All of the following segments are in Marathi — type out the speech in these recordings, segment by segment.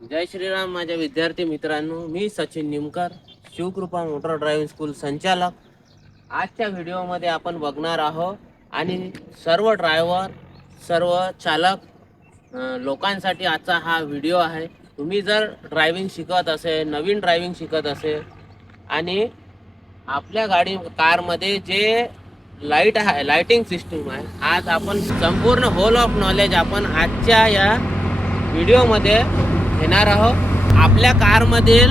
जय श्रीराम माझ्या विद्यार्थी मित्रांनो, मी Sachin Nimkar, Shivkrupa motor driving school संचालक. आजच्या व्हिडिओमध्ये आपण बघणार आहोत आणि सर्व ड्रायव्हर, सर्व चालक लोकांसाठी आजचा हा व्हिडिओ आहे. तुम्ही जर ड्रायव्हिंग शिकत असेल, नवीन ड्रायव्हिंग शिकत असेल आणि आपल्या कारमध्ये जे लाईट आहे, लाइटिंग सिस्टीम आहे, आज आपण संपूर्ण होल ऑफ नॉलेज आपण आजच्या या व्हिडिओमध्ये घेणार आहोत. आपल्या कारमधील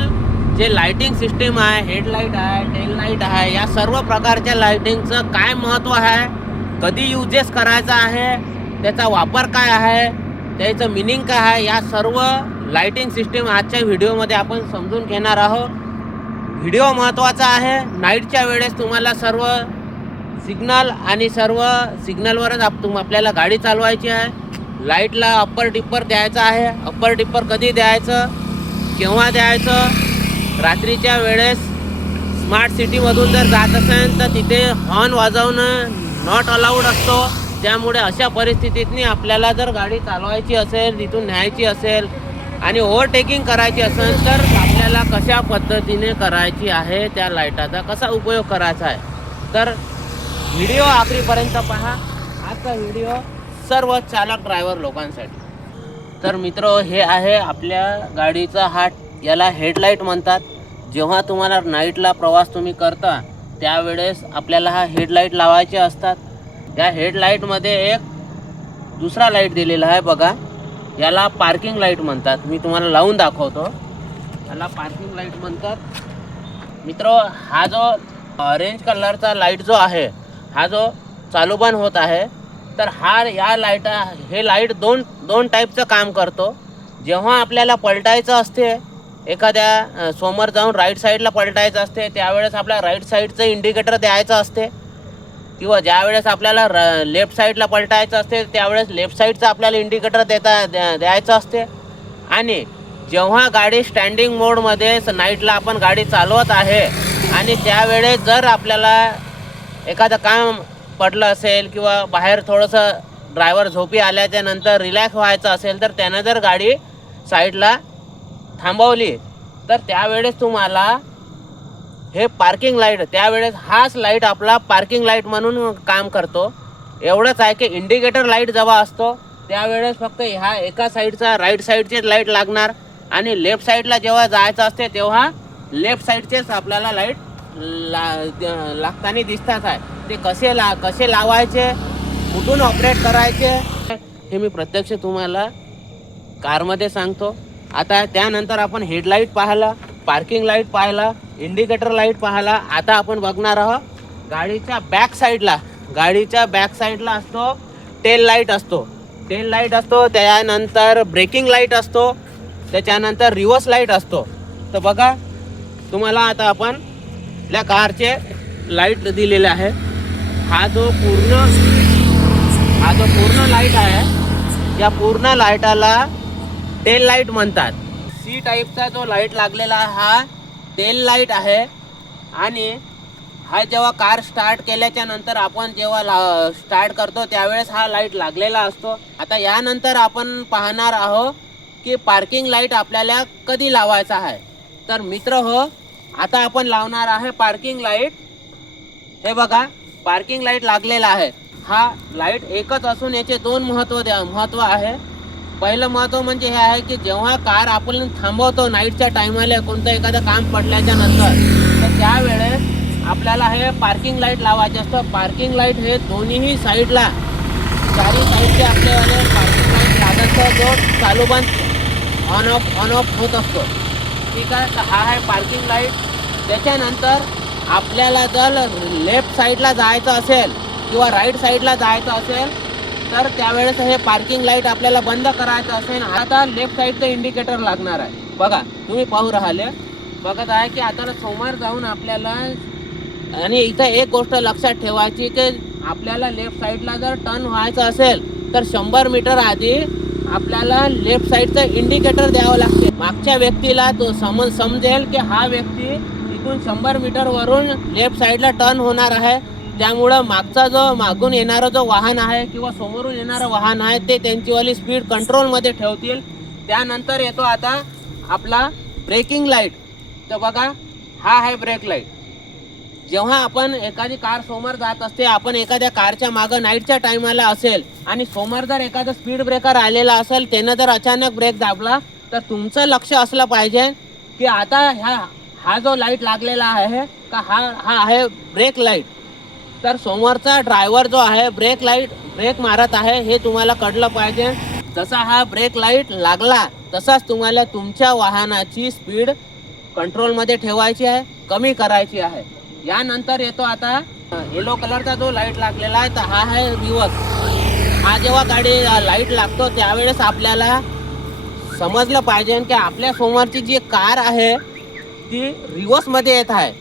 जे लाइटिंग सिस्टीम आहे, हेडलाईट आहे, टेल लाईट आहे, या सर्व प्रकारच्या लाइटिंगचं काय महत्त्व आहे, कधी यूजेस करायचा आहे, त्याचा वापर काय आहे, त्याचं मिनिंग काय आहे, या सर्व लाइटिंग सिस्टीम आजच्या व्हिडिओमध्ये आपण समजून घेणार आहोत. व्हिडिओ महत्त्वाचा आहे. नाईटच्या वेळेस तुम्हाला सर्व सिग्नल आणि सर्व सिग्नलवरच आपल्याला गाडी चालवायची आहे. लाईटला अप्पर टिप्पर द्यायचं आहे. अप्पर टिप्पर कधी द्यायचं, केव्हा द्यायचं, रात्रीच्या वेळेस स्मार्ट सिटीमधून जर जात असेल तर तिथे हॉर्न वाजवणं नॉट अलाउड असतो. त्यामुळे अशा परिस्थितीतनी आपल्याला जर गाडी चालवायची असेल, तिथून न्यायची असेल आणि ओव्हरटेकिंग करायची असेल तर आपल्याला कशा पद्धतीने करायची आहे, त्या लाईटाचा कसा उपयोग करायचा आहे. तर व्हिडिओ आखरीपर्यंत पहा. आजचा व्हिडिओ सर्व चालक ड्रायव्हर लोकांसाठी. तर मित्र, हे आहे आपल्या गाडीचा याला हेडलाईट म्हणतात. जेव्हा तुम्हाला नाईटला प्रवास तुम्ही करता त्यावेळेस आपल्याला हा हेडलाईट लावायचे असतात. या हेडलाईटमध्ये एक दुसरा लाईट दिलेला आहे बघा, याला पार्किंग लाईट म्हणतात. मी तुम्हाला लावून दाखवतो. याला पार्किंग लाईट म्हणतात. मित्र, हा जो ऑरेंज कलरचा लाईट जो आहे, हा जो चालू बंद होत आहे, तर हे लाईट दोन टाईपचं काम करतो. जेव्हा आपल्याला पलटायचं असते, एखाद्या समोर जाऊन राईट साईडला पलटायचं असते, त्यावेळेस आपल्या राईट साईडचं इंडिकेटर द्यायचं असते. किंवा ज्यावेळेस आपल्याला लेफ्ट साईडला पलटायचं असते त्यावेळेस लेफ्ट साईडचं आपल्याला इंडिकेटर द्यायचं असते. आणि जेव्हा गाडी स्टँडिंग मोडमध्ये नाईटला आपण गाडी चालवत आहे आणि त्यावेळेस जर आपल्याला एखादं काम पडलं असेल किंवा बाहेर थोडंसं ड्रायव्हर झोपी आल्याच्या नंतर रिलॅक्स व्हायचं असेल, तर त्यानं जर गाडी साईडला थांबवली तर त्यावेळेस तुम्हाला हे पार्किंग लाईट, त्यावेळेस हाच लाईट आपला पार्किंग लाईट म्हणून काम करतो. एवढंच आहे की इंडिकेटर लाईट जेव्हा असतो त्यावेळेस फक्त ह्या एका साईडचा राईट साईडचेच लाईट लागणार आणि लेफ्ट साईडला जेव्हा जायचं असते तेव्हा लेफ्ट साईडचेच आपल्याला लाईट लागताना दिसतात आहे. ते कसे लावायचे, कुठून ऑपरेट करायचे, हे मी प्रत्यक्ष तुम्हाला कारमध्ये सांगतो. आता त्यानंतर आपण हेडलाईट पाहिला, पार्किंग लाईट पाहिला, इंडिकेटर लाईट पाहिला. आता आपण बघणार आहोत गाडीच्या बॅक साईडला असतो टेल लाईट असतो. त्यानंतर ब्रेकिंग लाईट असतो, त्याच्यानंतर रिव्हर्स लाईट असतो. तर बघा, तुम्हाला आता आपण आपल्या कारचे लाईट दिलेले आहे. हा जो पूर्ण लाईट आहे, या पूर्ण लाईटाला टेल लाईट म्हणतात. सी टाईपचा जो लाईट लागलेला हा टेल लाईट आहे. आणि हा जेव्हा कार स्टार्ट केल्याच्या नंतर आपण जेव्हा स्टार्ट करतो त्यावेळेस हा लाईट लागलेला असतो. आता यानंतर आपण पाहणार आहोत की पार्किंग लाईट आपल्याला कधी लावायचा आहे. तर मित्र हो, आता आपण लावणार आहे पार्किंग लाईट. हे बघा, पार्किंग लाईट लागलेला आहे. हा लाईट एकच असून याचे दोन महत्त्व आहे. पहिलं महत्त्व म्हणजे हे आहे की जेव्हा कार आपण थांबवतो नाईटच्या टायमाला कोणतं एखादं काम पडल्याच्या नंतर, तर त्यावेळेस आपल्याला हे पार्किंग लाईट लावायचे असतं. पार्किंग लाईट हे दोन्ही साईडला, चारी साईडचे आपल्याला पार्किंग लाईट लागत जो चालू बंद ऑन ऑफ होत असतो. ठीक आहे, तर हा आहे पार्किंग लाईट. त्याच्यानंतर आपल्याला जर लेफ्ट साईडला जायचं असेल किंवा राईट साईडला जायचं असेल तर त्यावेळेस हे पार्किंग लाईट आपल्याला बंद करायचं असेल. आता लेफ्ट साईडचं इंडिकेटर लागणार आहे. बघा, तुम्ही पाहू राहिले, बघत आहे की आता समोर जाऊन आपल्याला, आणि इथं एक गोष्ट लक्षात ठेवायची की आपल्याला लेफ्ट साईडला जर टर्न व्हायचं असेल तर 100 मीटर आधी आपल्याला लेफ्ट साईडचं इंडिकेटर द्यावं लागते. मागच्या व्यक्तीला तो समजेल की हा व्यक्ती इथून 100 मीटरवरून लेफ्ट साईडला टर्न होणार आहे. त्यामुळं मागून येणारं जो वाहन आहे किंवा समोरून येणारं वाहन आहे ते त्यांचीवाली स्पीड कंट्रोलमध्ये ठेवतील. त्यानंतर येतो आता आपला ब्रेकिंग लाईट. तर बघा हा आहे ब्रेक लाईट. जेव्हा आपण एखादी कार समोर जात असते, आपण एखाद्या कारच्या मागं नाईटच्या टायमाला असेल आणि समोर जर एखादा स्पीड ब्रेकर आलेला असेल, त्यानं जर अचानक ब्रेक दाबला तर तुमचं लक्ष असलं पाहिजे की आता हा जो लाईट लागलेला आहे का हा आहे ब्रेक लाईट. तर समोरचा ड्रायव्हर जो आहे ब्रेक मारत आहे हे तुम्हाला कळलं पाहिजे. जसा हा ब्रेक लाईट लागला तसाच तुम्हाला तुमच्या वाहनाची स्पीड कंट्रोलमध्ये ठेवायची आहे, कमी करायची आहे. यानंतर येतो आता येलो कलरचा जो लाईट लागलेला आहे, तर हा आहे रिवर्स. हा जेव्हा गाडी लाईट लागतो त्यावेळेस आपल्याला समजलं पाहिजे की आपल्या समोरची जी कार आहे ती रिवर्समध्ये येत आहे.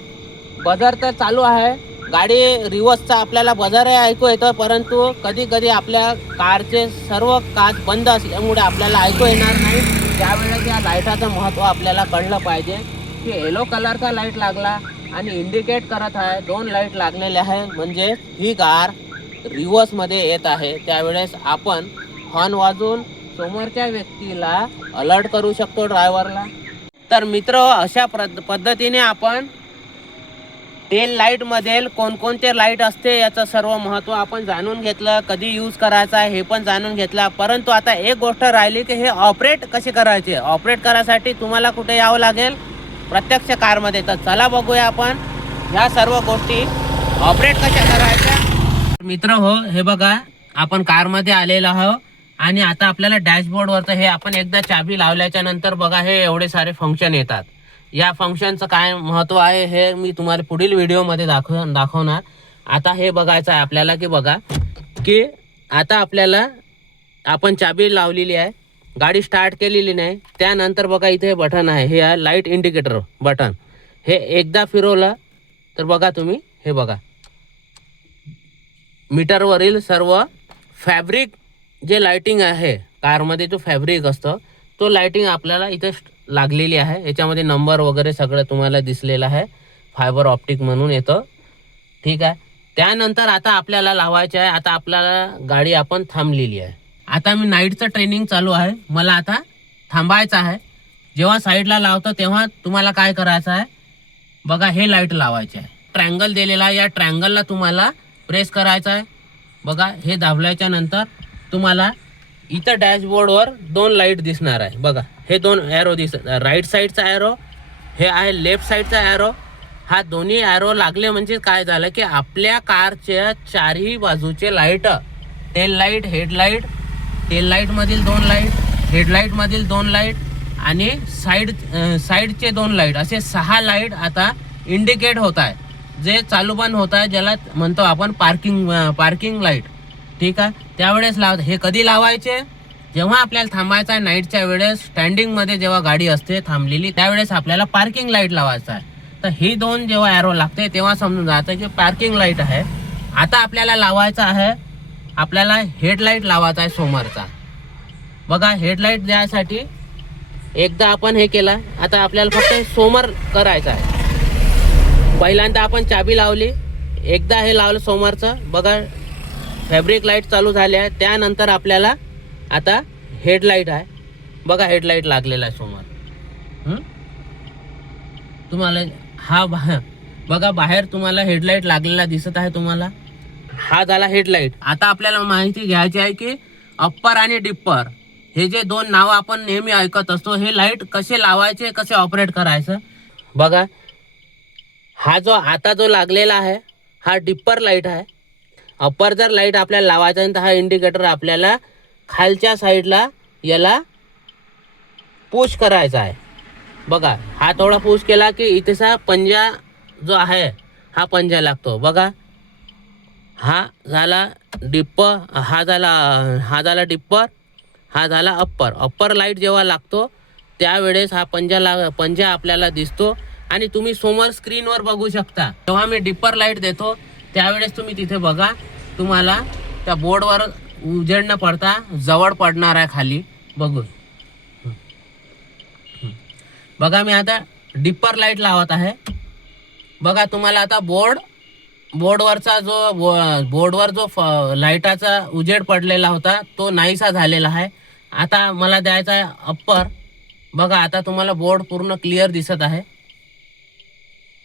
बजर तर चालू आहे, गाडी रिवर्सचा आपल्याला बजरही ऐकू येतं, परंतु कधी कधी आपल्या कारचे सर्व काच बंद असल्यामुळे आपल्याला ऐकू येणार नाही. त्यावेळेस या लाईटाचं महत्त्व आपल्याला कळलं पाहिजे की येलो कलरचा लाईट लागला आणि इंडिकेट करत आहे, 2 लाईट लागलेले आहे, म्हणजे ही कार रिवर्समध्ये येत आहे. त्यावेळेस आपण हॉर्न वाजवून समोरच्या व्यक्तीला अलर्ट करू शकतो, ड्रायव्हरला. तर मित्र, अशा पद्धतीने आपण टेल लाईटमध्ये कोणकोणते लाईट असते याचं सर्व महत्त्व आपण जाणून घेतलं, कधी यूज करायचा आहे हे पण जाणून घेतलं. परंतु आता एक गोष्ट राहिली की हे ऑपरेट कसे करायचे. ऑपरेट करायसाठी तुम्हाला कुठे यावं लागेल, प्रत्यक्ष कारमध्ये. तर चला बघूया आपण ह्या सर्व गोष्टी ऑपरेट कशा करायच्या. मित्र हो, हे बघा आपण कारमध्ये आलेलो आहोत आणि आता आपल्याला डॅशबोर्डवरचं हे आपण एकदा चाबी लावल्याच्या नंतर बघा हे एवढे सारे फंक्शन येतात. या फंक्शनचं काय महत्त्व आहे हे मी तुम्हाला पुढील व्हिडिओमध्ये दाखवणार. आता हे बघायचं आहे आपल्याला की बघा की आता आपल्याला आपण चाबी लावलेली आहे, गाडी स्टार्ट केलेली नाही. त्यानंतर बघा इथे बटन आहे, हे आहे लाईट इंडिकेटर बटन. हे एकदा फिरवलं तर बघा तुम्ही, हे बघा मीटरवरील सर्व फॅब्रिक जे लाइटिंग आहे कारमध्ये, जो फॅब्रिक असतं तो लाइटिंग आपल्याला इथे लागलेली आहे. याच्यामध्ये नंबर वगैरे सगळं तुम्हाला दिसलेलं आहे, फायबर ऑप्टिक म्हणून येतं, ठीक आहे. त्यानंतर आता आपल्याला लावायचे आहे. आता आपल्याला गाडी आपण थांबलेली आहे. आता मी नाईटचं ट्रेनिंग चालू आहे, मला आता थांबायचं आहे. जेव्हा साईडला लावतो तेव्हा तुम्हाला काय करायचं आहे, बघा हे लाईट लावायचे आहे. ट्रँगल दिलेला आहे, या ट्रँगलला तुम्हाला प्रेस करायचं आहे. बघा हे दाबल्याच्या नंतर तुम्हाला इथं डॅशबोर्डवर 2 लाईट दिसणार आहे. बघा हे 2 ॲरो दिसत, राईट साईडचा ॲरो, हे आहे लेफ्ट साईडचा ॲरो. हा दोन्ही ॲरो लागले म्हणजे काय झालं की आपल्या कारच्या चारही बाजूचे light, tail light, headlight, tail लाईटमधील 2 लाईट, हेडलाईटमधील 2 लाईट आणि साईडचे 2 लाईट, असे 6 लाईट आता इंडिकेट होत आहे, जे चालू बंद होत आहे, ज्याला म्हणतो आपण पार्किंग लाईट, ठीक आहे. त्यावेळेस हे कधी लावायचे, जेव्हा आपल्याला थांबायचं आहे नाईटच्या वेळेस, स्टँडिंगमध्ये जेव्हा गाडी असते थांबलेली त्यावेळेस आपल्याला पार्किंग लाईट लावायचं आहे. तर ही 2 जेव्हा ॲरो लागते तेव्हा समजून जातं की पार्किंग लाईट आहे. आता आपल्याला लावायचं आहे, आपल्याला हेडलाईट लावायचा आहे समोरचा. बघा हेडलाईट द्यायसाठी एकदा आपण हे केलं, आता आपल्याला फक्त समोर करायचं आहे. पहिल्यांदा आपण चाबी लावली, एकदा हे लावलं समोरचं, बघा फॅब्रिक लाईट चालू झाली आहे. त्यानंतर आपल्याला आता हेडलाईट आहे, बघा हेडलाईट लागलेला आहे समोर. तुम्हाला हा बघा बाहेर तुम्हाला हेडलाईट लागलेला दिसत आहे तुम्हाला, हा झाला हेडलाईट. आता आपल्याला माहिती घ्यायची आहे की अप्पर आणि डिप्पर हे जे 2 नावं आपण नेहमी ऐकत असतो, हे लाईट कसे लावायचे, कसे ऑपरेट करायचं. बघा हा जो आता जो लागलेला आहे हा डिप्पर लाईट आहे. अप्पर जर लाईट आपल्याला लावायचा आहे तर हा इंडिकेटर आपल्याला खालच्या साईडला याला पुश करायचा आहे. बघा हा थोडा पुश केला की इथेचा पंजा जो आहे हा पंजा लागतो. बघा हा झाला डिप्पर, हा झाला डिप्पर, हा झाला अप्पर. अप्पर लाईट जेव्हा लागतो त्यावेळेस हा पंजा आपल्याला दिसतो आणि तुम्ही समोर स्क्रीनवर बघू शकता. जेव्हा मी डिप्पर लाईट देतो त्यावेळेस तुम्ही तिथे बघा, तुम्हाला त्या बोर्डवर उजेड न पडता जवळ पडणार आहे खाली बघून. बघा मी आता डिप्पर लाईट लावत आहे. बघा तुम्हाला आता बोर्डवरचा बोर्डवर जो लाईटाचा उजेड पडलेला होता तो नाहीसा झालेला आहे. आता मला द्यायचा आहे अप्पर. बघा आता तुम्हाला बोर्ड पूर्ण क्लिअर दिसत आहे.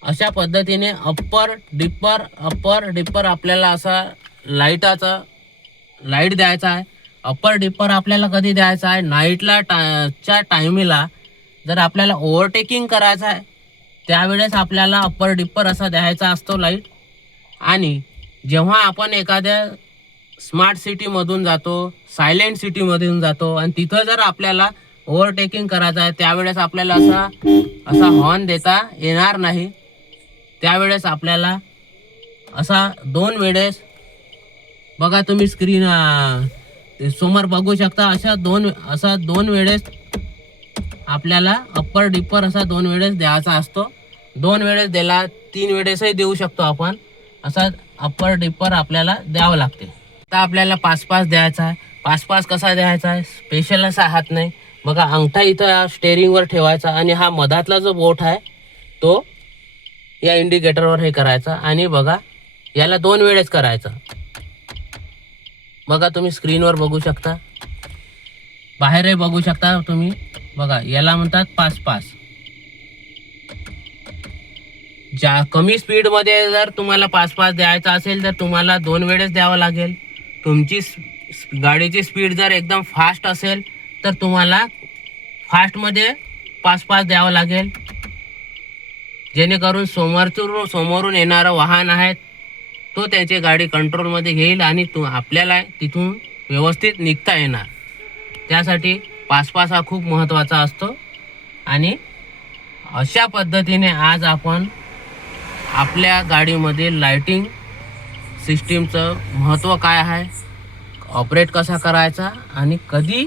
अशा पद्धतीने अप्पर डिप्पर आपल्याला असा लाईट द्यायचा आहे. अप्पर डिप्पर आपल्याला कधी द्यायचा आहे, नाईटला च्या टायमिंगला जर आपल्याला ओव्हरटेकिंग करायचं आहे त्यावेळेस आपल्याला अप्पर डिप्पर असा द्यायचा असतो लाईट. आणि जेव्हा आपण एखाद्या स्मार्ट सिटीमधून जातो, सायलेंट सिटीमधून जातो आणि तिथं जर आपल्याला ओव्हरटेकिंग करायचं आहे त्यावेळेस आपल्याला असा हॉर्न देता येणार नाही. त्यावेळेस आपल्याला असा 2 वेळेस, बघा तुम्ही स्क्रीन समोर बघू शकता, असा दोन वेळेस आपल्याला अप्पर डिप्पर असा 2 वेळेस द्यायचा असतो. 2 वेळेस दिला, 3 वेळेसही देऊ शकतो आपण. असा अप्पर डिप्पर आपल्याला द्यावं लागते. आता आपल्याला 5-5 द्यायचा आहे. 5-5 कसा द्यायचा आहे, स्पेशल असा हात नाही. बघा अंगठा इथं स्टेअरिंगवर ठेवायचा आणि हा मधातला जो बोट आहे तो या इंडिकेटरवर हे करायचा आणि बघा याला 2 वेळेस करायचा. बघा तुम्ही स्क्रीनवर बघू शकता, बाहेरही बघू शकता तुम्ही. बघा याला म्हणतात 5-5. कमी स्पीडमध्ये जर तुम्हाला 5-5 द्यायचा असेल तर तुम्हाला 2 वेळेस द्यावं लागेल. तुमची गाडीची स्पीड जर एकदम फास्ट असेल तर तुम्हाला फास्टमध्ये 5-5 द्यावं लागेल, जेणेकरून समोरून येणारं वाहन आहे तो त्याची गाडी कंट्रोलमध्ये घेईल आणि आपल्याला तिथून व्यवस्थित निघता येणार. त्यासाठी 5-5 हा खूप महत्त्वाचा असतो. आणि अशा पद्धतीने आज आपण आपल्या गाडीमध्ये लाइटिंग सिस्टीमचं महत्त्व काय आहे, ऑपरेट कसा करायचा आणि कधी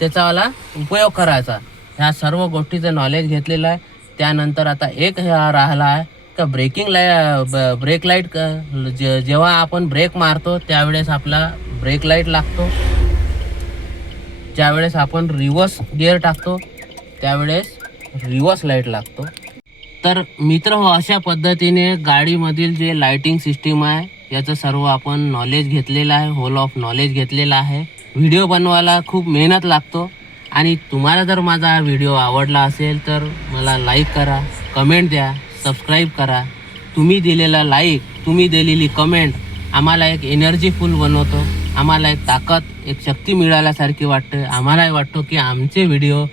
त्याचावाला उपयोग करायचा, ह्या सर्व गोष्टीचं नॉलेज घेतलेलं आहे. त्यानंतर आता एक राहिला आहे का ब्रेक लाईट. जेव्हा आपण ब्रेक मारतो त्यावेळेस आपला ब्रेक लाईट लागतो. ज्यावेळेस आपण रिव्हर्स गिअर टाकतो त्यावेळेस रिव्हर्स लाईट लागतो. तर मित्र हो, अशा पद्धतीने गाडीमधील जे लाइटिंग सिस्टीम आहे याचं सर्व आपण नॉलेज घेतलेलं आहे, होल ऑफ नॉलेज घेतलेलं आहे. व्हिडिओ बनवायला खूप मेहनत लागतो. आणि तुम्हाला जर माझा हा व्हिडिओ आवडला असेल तर मला लाईक करा, कमेंट द्या, सबस्क्राईब करा. तुम्ही दिलेला लाईक, तुम्ही दिलेली कमेंट आम्हाला एक एनर्जीफुल बनवतो. आम्हाला एक ताकद, एक शक्ती मिळाल्यासारखी वाटते. आम्हालाही वाटतो की आमचे व्हिडिओ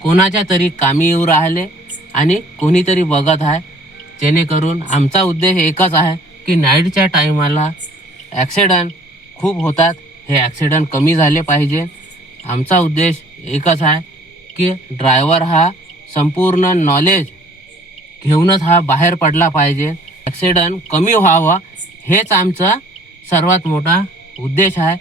कोणाच्या तरी कामी येऊ राहिले आणि कोणीतरी बघत आहे. जेणेकरून आमचा उद्देश एकच आहे की नाईटच्या टायमाला ॲक्सिडंट खूप होतात, हे ॲक्सिडंट कमी झाले पाहिजे. आमचा उद्देश एकच आहे की ड्रायव्हर हा संपूर्ण नॉलेज घेऊनच हा बाहेर पडला पाहिजे, ॲक्सिडंट कमी व्हावा, हेच आमचा सर्वात मोठा उद्देश आहे.